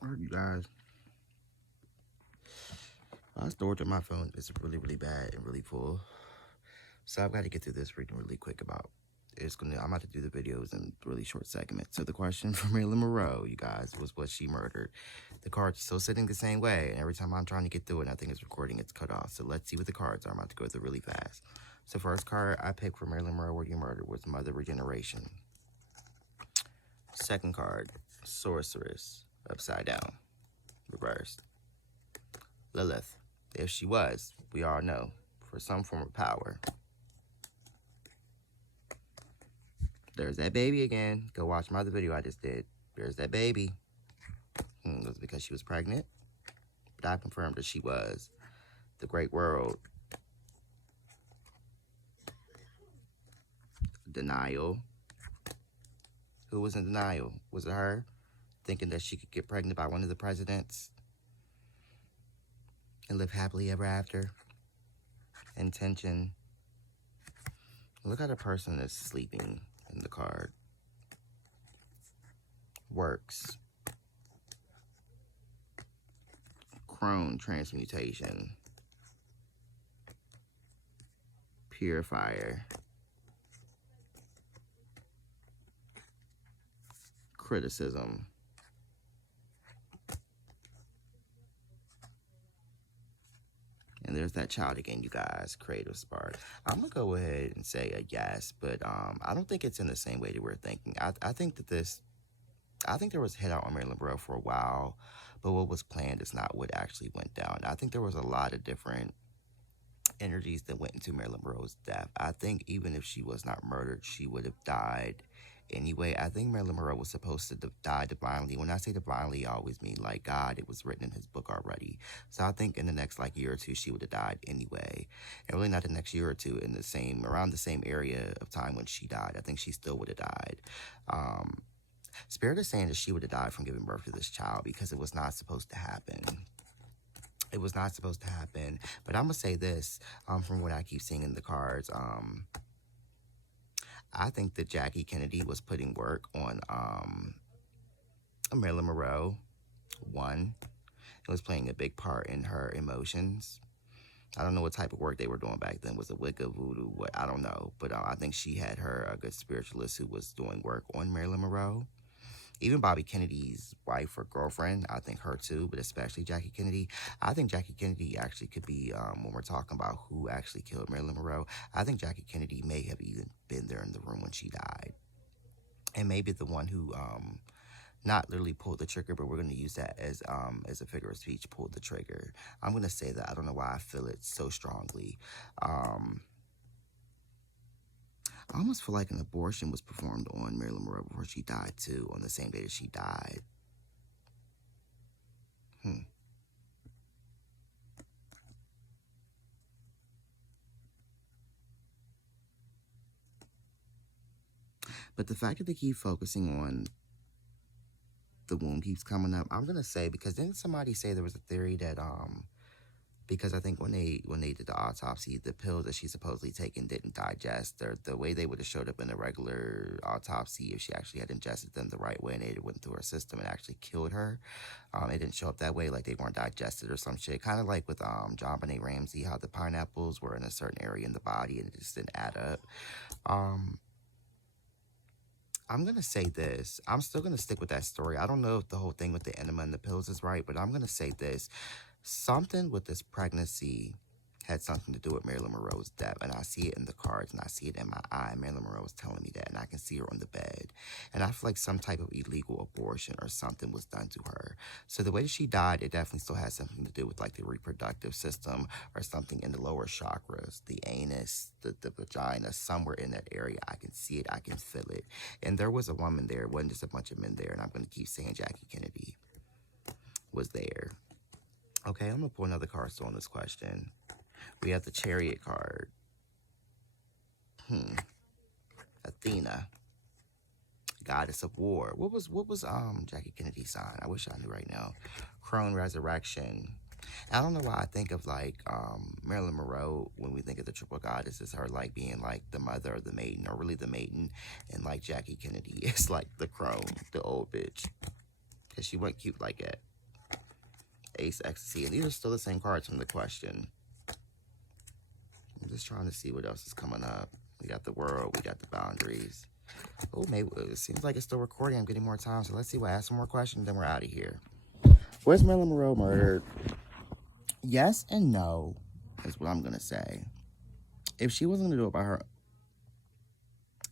Alright, you guys. Storage on my phone is really, really bad and really full. So I've got to get through this reading really quick about I'm about to do the videos in really short segments. So the question from Marilyn Monroe, you guys, was she murdered? The card's still sitting the same way, and every time I'm trying to get through it, nothing is recording, it's cut off. So let's see what the cards are. I'm about to go through really fast. So first card I picked for Marilyn Monroe, were you murdered, was Mother Regeneration. Second card, Sorceress, upside down, reversed. Lilith, if she was, we all know, for some form of power. There's that baby again. Go watch my other video I just did. There's that baby. It was because she was pregnant. But I confirmed that she was. The Great World. Denial. Who was in denial? Was it her? Thinking that she could get pregnant by one of the presidents and live happily ever after. Intention. Look at a person that's sleeping in the card. Works. Crone transmutation. Purifier. Criticism. And there's that child again, you guys, creative spark. I'm going to go ahead and say a yes, but I don't think it's in the same way that we're thinking. I think there was hit out on Marilyn Monroe for a while, but what was planned is not what actually went down. I think there was a lot of different energies that went into Marilyn Monroe's death. I think even if she was not murdered, she would have died anyway. I think Marilyn Monroe was supposed to die divinely. When I say divinely, I always mean like God. It was written in his book already. So I think in the next year or two, she would have died anyway. And really not the next year or two, around the same area of time when she died. I think she still would have died. Spirit is saying that she would have died from giving birth to this child because it was not supposed to happen. It was not supposed to happen. But I'm going to say this, from what I keep seeing in the cards. I think that Jackie Kennedy was putting work on Marilyn Monroe. One, it was playing a big part in her emotions. I don't know what type of work they were doing back then. Was it Wicca, voodoo, what? I don't know. But I think she had a good spiritualist who was doing work on Marilyn Monroe. Even Bobby Kennedy's wife or girlfriend, I think her too, but especially Jackie Kennedy. I think Jackie Kennedy actually could be, when we're talking about who actually killed Marilyn Monroe, I think Jackie Kennedy may have even been there in the room when she died. And maybe the one who, not literally pulled the trigger, but we're going to use that as a figure of speech, pulled the trigger. I'm going to say that. I don't know why I feel it so strongly. I almost feel like an abortion was performed on Marilyn Monroe before she died, too, on the same day that she died. But the fact that they keep focusing on the womb keeps coming up, I'm going to say, because didn't somebody say there was a theory that, because I think when they did the autopsy, the pills that she supposedly taken didn't digest, or the way they would have showed up in a regular autopsy if she actually had ingested them the right way and they went through her system and actually killed her. It didn't show up that way, like they weren't digested or some shit. Kind of like with JonBenet Ramsey, how the pineapples were in a certain area in the body and it just didn't add up. I'm going to say this. I'm still going to stick with that story. I don't know if the whole thing with the enema and the pills is right, but I'm going to say this. Something with this pregnancy had something to do with Marilyn Monroe's death, and I see it in the cards, and I see it in my eye. Marilyn Monroe was telling me that, and I can see her on the bed. And I feel like some type of illegal abortion or something was done to her. So the way that she died, it definitely still has something to do with like the reproductive system or something in the lower chakras, the anus, the vagina, somewhere in that area. I can see it, I can feel it. And there was a woman there. It wasn't just a bunch of men there, and I'm going to keep saying Jackie Kennedy was there. Okay, I'm going to pull another card still on this question. We have the Chariot card. Athena, goddess of war. What was Jackie Kennedy's sign? I wish I knew right now. Crone resurrection. I don't know why I think of like Marilyn Monroe when we think of the triple goddess as her like being like the mother or the maiden, or really the maiden, and like Jackie Kennedy is like the crone, the old bitch, because she wasn't cute like that. Ace, Ecstasy. And these are still the same cards from the question. I'm just trying to see what else is coming up. We got the world. We got the boundaries. Oh, maybe it seems like it's still recording. I'm getting more time. So let's see. We'll ask some more questions, then we're out of here. Was Marilyn Monroe murdered? Yes and no is what I'm going to say. If she wasn't going to do it by her,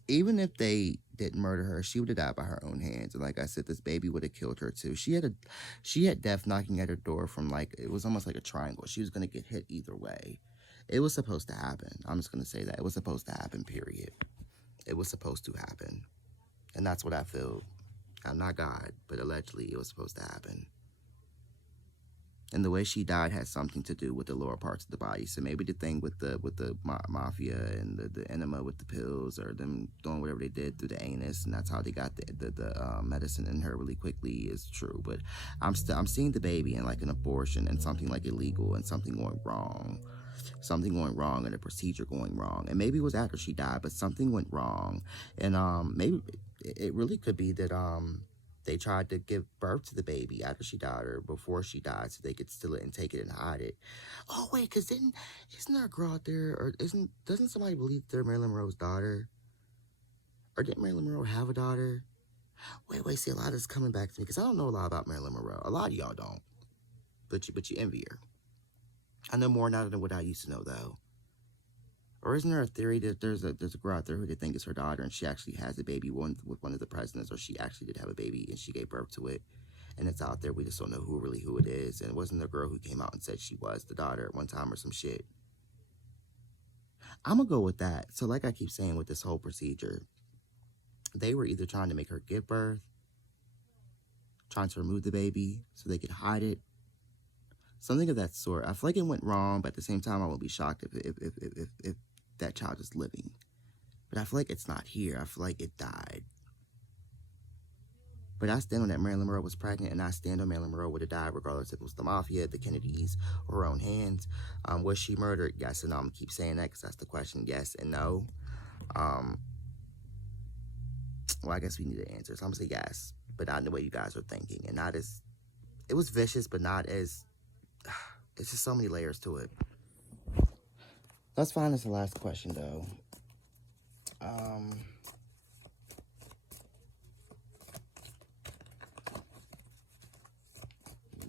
even if they didn't murder her, she would have died by her own hands. And like I said, this baby would have killed her too. She had death knocking at her door from like, it was almost like a triangle. She was going to get hit either way. It was supposed to happen. I'm just going to say that. It was supposed to happen, period. It was supposed to happen. And that's what I feel. I'm not God, but allegedly it was supposed to happen. And the way she died had something to do with the lower parts of the body. So maybe the thing with the mafia and the enema with the pills, or them doing whatever they did through the anus, and that's how they got the medicine in her really quickly, is true. But I'm seeing the baby and like an abortion and something like illegal and something going wrong. Something going wrong and a procedure going wrong. And maybe it was after she died, but something went wrong. And maybe it really could be that they tried to give birth to the baby after she died or before she died so they could steal it and take it and hide it. Oh, wait, because isn't there a girl out there, or doesn't somebody believe they're Marilyn Monroe's daughter? Or didn't Marilyn Monroe have a daughter? Wait, see, a lot is coming back to me because I don't know a lot about Marilyn Monroe. A lot of y'all don't. But you envy her. I know more now than what I used to know, though. Or isn't there a theory that there's a girl out there who they think is her daughter and she actually has a baby with one of the presidents, or she actually did have a baby and she gave birth to it, and it's out there, we just don't know who it is. And it wasn't the girl who came out and said she was the daughter at one time or some shit. I'm gonna go with that. So like I keep saying with this whole procedure, they were either trying to make her give birth, trying to remove the baby so they could hide it, something of that sort. I feel like it went wrong, but at the same time, I won't be shocked if that child is living. But I feel like it's not here. I feel like it died. But I stand on that Marilyn Monroe was pregnant, and I stand on Marilyn Monroe would have died regardless if it was the mafia, the Kennedys, or her own hands. Was she murdered? Yes and no. I'm going to keep saying that because that's the question. Yes and no. Well, I guess we need an answer. So I'm going to say yes, but not in the way you guys are thinking. And not as, it was vicious, but not as, it's just so many layers to it. Let's find this the last question, though.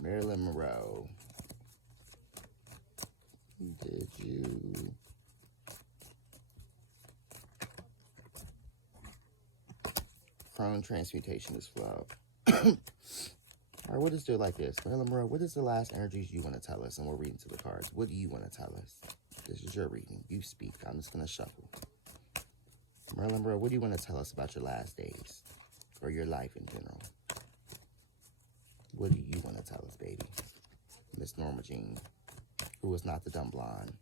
Marilyn Monroe. Did you clone transmutation is flawed? Alright, we'll just do it like this. Marilyn Monroe, what is the last energies you want to tell us? And we're reading to the cards. What do you want to tell us? This is your reading. You speak. I'm just going to shuffle. Marilyn Monroe, what do you want to tell us about your last days? Or your life in general? What do you want to tell us, baby? Miss Norma Jean, who is not the dumb blonde.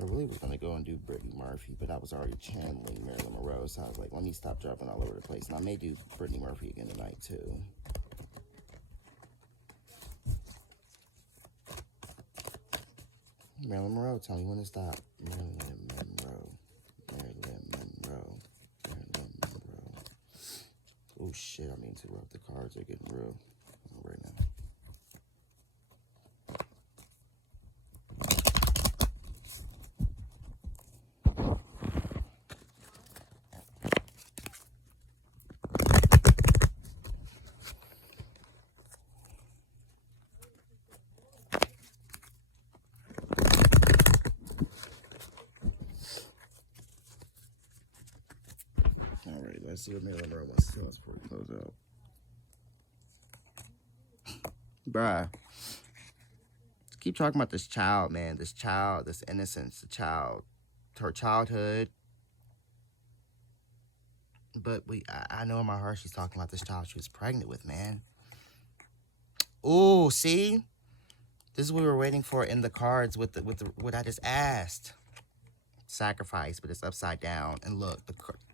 I really was going to go and do Brittany Murphy, but I was already channeling Marilyn Monroe, so I was like, let me stop dropping all over the place. And I may do Brittany Murphy again tonight, too. Marilyn Monroe, tell me when to stop. Marilyn Monroe. Marilyn Monroe. Marilyn Monroe. Oh, shit, I mean to rub. The cards are getting real right now. Alright, let's see what Marilyn Monroe wants to tell us before we close out. Bruh. Keep talking about this child, man. This child, this innocence, the child. Her childhood. But I know in my heart she's talking about this child she was pregnant with, man. Ooh, see? This is what we were waiting for in the cards with what I just asked. sacrifice, but it's upside down. And look,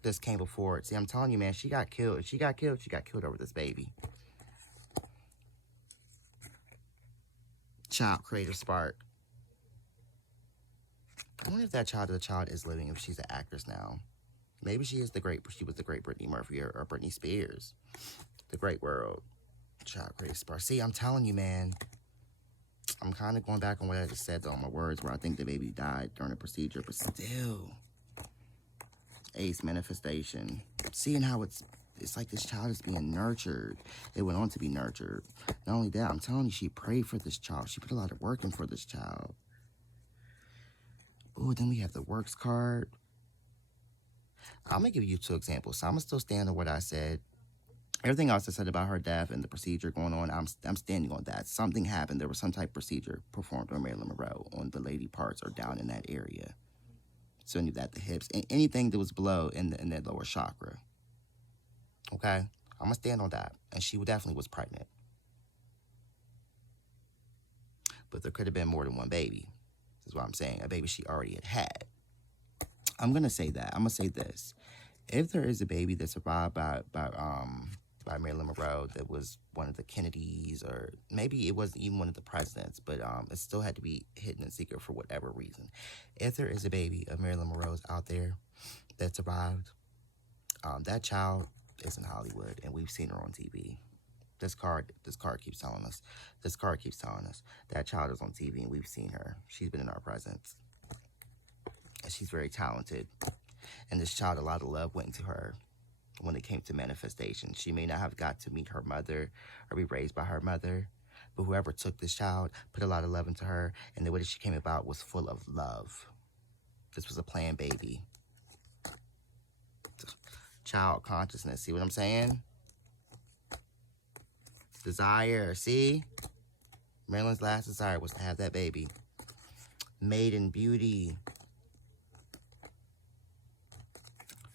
this came before it. See, I'm telling you, man, she got killed. She got killed over this baby. Child creator spark. I wonder if that child is living, if she's an actress now. Maybe she was the great Brittany Murphy or Britney Spears. The great world. Child creator spark. See, I'm telling you, man. I'm kind of going back on what I just said, though, on my words, where I think the baby died during the procedure, but still. Ace manifestation. Seeing how it's like this child is being nurtured. It went on to be nurtured. Not only that, I'm telling you, she prayed for this child. She put a lot of work in for this child. Oh, then we have the works card. I'm going to give you 2 examples. So I'm going to still stand on what I said. Everything else I said about her death and the procedure going on, I'm standing on that. Something happened. There was some type of procedure performed on Marilyn Monroe on the lady parts or down in that area. So any of that, the hips, and anything that was below in that lower chakra. Okay? I'm going to stand on that. And she definitely was pregnant. But there could have been more than one baby. This is what I'm saying. A baby she already had. I'm going to say that. I'm going to say this. If there is a baby that survived by Marilyn Monroe that was one of the Kennedys, or maybe it wasn't even one of the presidents, but it still had to be hidden in secret for whatever reason. If there is a baby of Marilyn Monroe's out there that survived, that child is in Hollywood, and we've seen her on TV. This card keeps telling us. This card keeps telling us that child is on TV, and we've seen her. She's been in our presence. And she's very talented. And this child, a lot of love went into her when it came to manifestation. She may not have got to meet her mother or be raised by her mother, but whoever took this child put a lot of love into her, and the way that she came about was full of love. This was a planned baby. Child consciousness, see what I'm saying? Desire, see? Marilyn's last desire was to have that baby. Maiden beauty.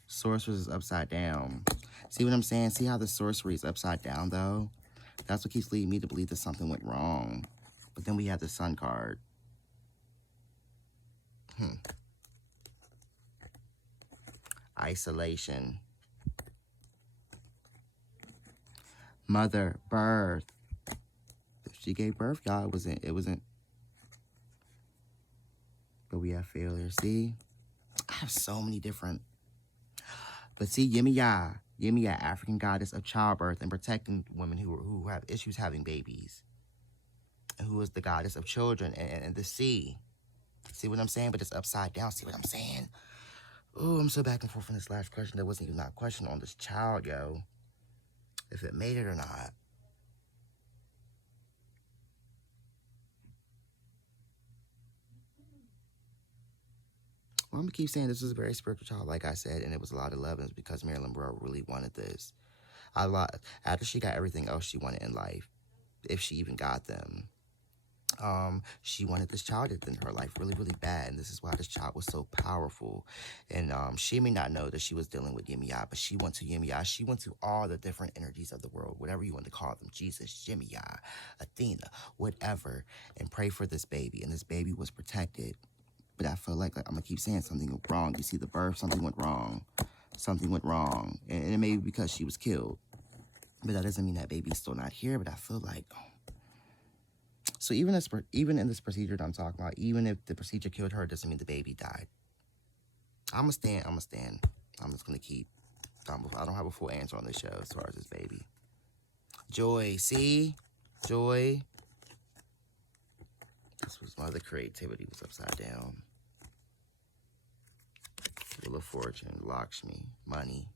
Sorceress is upside down. See what I'm saying? See how the sorcery is upside down, though? That's what keeps leading me to believe that something went wrong. But then we have the Sun card. Isolation. Mother, birth. If she gave birth, y'all, it wasn't. But we have failure. See? I have so many different. But see, Yemiya, African goddess of childbirth and protecting women who have issues having babies. And who is the goddess of children and the sea. See what I'm saying? But it's upside down. See what I'm saying? Oh, I'm so back and forth on this last question. There wasn't even not a question on this child, yo. If it made it or not. Well, I'm going to keep saying this was a very spiritual child, like I said, and it was a lot of love, and it's because Marilyn Monroe really wanted this. After she got everything else she wanted in life, if she even got them, she wanted this child in her life really, really bad, and this is why this child was so powerful. And she may not know that she was dealing with Yemiya, but she went to Yemiya. She went to all the different energies of the world, whatever you want to call them, Jesus, Yemiya, Athena, whatever, and pray for this baby, and this baby was protected. But I feel like I'm going to keep saying something went wrong. You see the birth, something went wrong. Something went wrong. And it may be because she was killed. But that doesn't mean that baby's still not here. But I feel like... So even in this procedure that I'm talking about, even if the procedure killed her, it doesn't mean the baby died. I'm going to stand. I'm just going to keep... I don't have a full answer on this show as far as this baby. Joy, see? Joy. This was Mother Creativity was upside down. Wheel of Fortune, Lakshmi, money,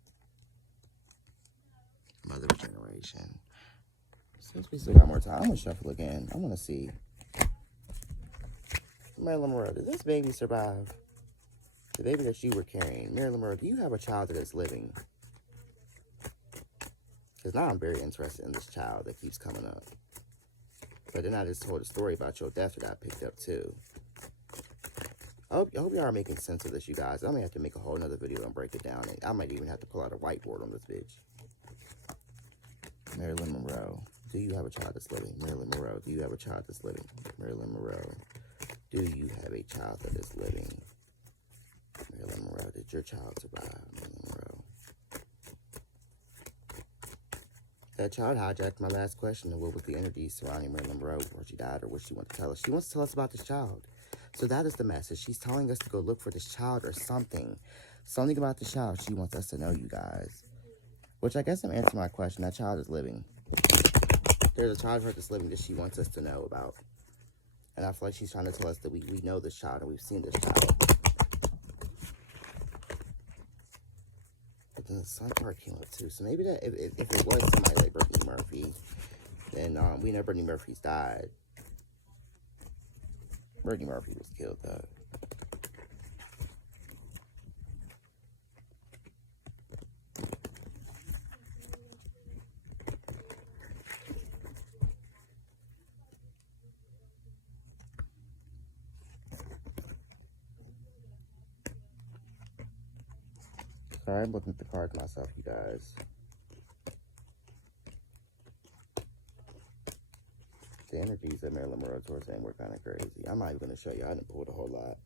Mother Regeneration. Since we still got more time, I'm going to shuffle again. I want to see. Marilyn Monroe, did this baby survive? The baby that you were carrying. Marilyn Monroe, do you have a child that is living? Because now I'm very interested in this child that keeps coming up. But then I just told a story about your death that I picked up too. I hope y'all are making sense of this, you guys. I may have to make a whole nother video and break it down. And I might even have to pull out a whiteboard on this bitch. Marilyn Monroe. Do you have a child that's living? Marilyn Monroe. Do you have a child that's living? Marilyn Monroe. Do you have a child that is living? did your child survive, Marilyn Monroe? That child hijacked my last question, and what was the energy surrounding Marilyn Monroe before she died, or what she wanted to tell us? She wants to tell us about this child. So that is the message. She's telling us to go look for this child or something. Something about the child she wants us to know, you guys. Which I guess I'm answering my question. That child is living. There's a child of her that's living that she wants us to know about. And I feel like she's trying to tell us that we know this child and we've seen this child. But then the sun part came up too. So maybe that if it was somebody like Brittany Murphy, then we know Brittany Murphy's died. Brittany Murphy was killed though. Sorry, I'm looking at the cards myself, you guys. The energies that Marilyn Monroe was saying were kind of crazy. I'm not even going to show you. I didn't pull a whole lot.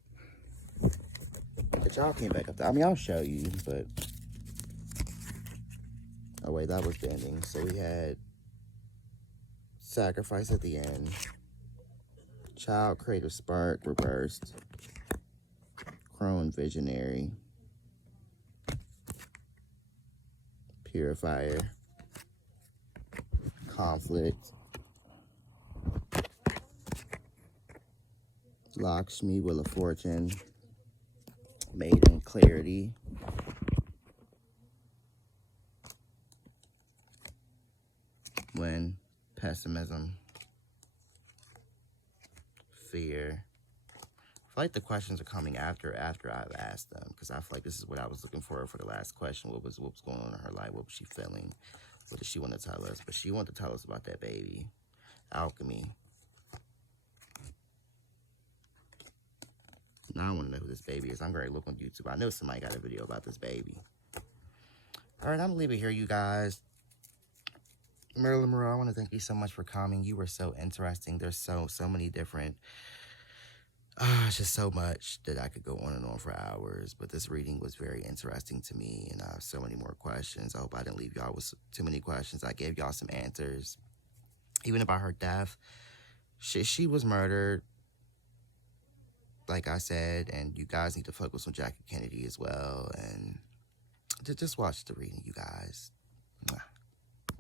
But y'all came back up there. I mean, I'll show you, but... Oh, wait, that was the ending. So we had sacrifice at the end. Child, creative spark, reversed. Crone, visionary. Purifier. Conflict. Lakshmi, Wheel of Fortune. Maiden, clarity. When, pessimism. Fear. I feel like the questions are coming after I've asked them, because I feel like this is what I was looking for the last question. What was going on in her life? What was she feeling? What did she want to tell us? But she wanted to tell us about that baby. Alchemy. Now I want to know who this baby is. I'm going to look on YouTube. I know somebody got a video about this baby. All right, I'm going to leave it here, you guys. Marilyn Monroe, I want to thank you so much for coming. You were so interesting. There's so many different... it's just so much that I could go on and on for hours. But this reading was very interesting to me, and I have so many more questions. I hope I didn't leave y'all with too many questions. I gave y'all some answers. Even about her death, she was murdered, like I said, and you guys need to focus on Jackie Kennedy as well. And just watch the reading, you guys. Mwah.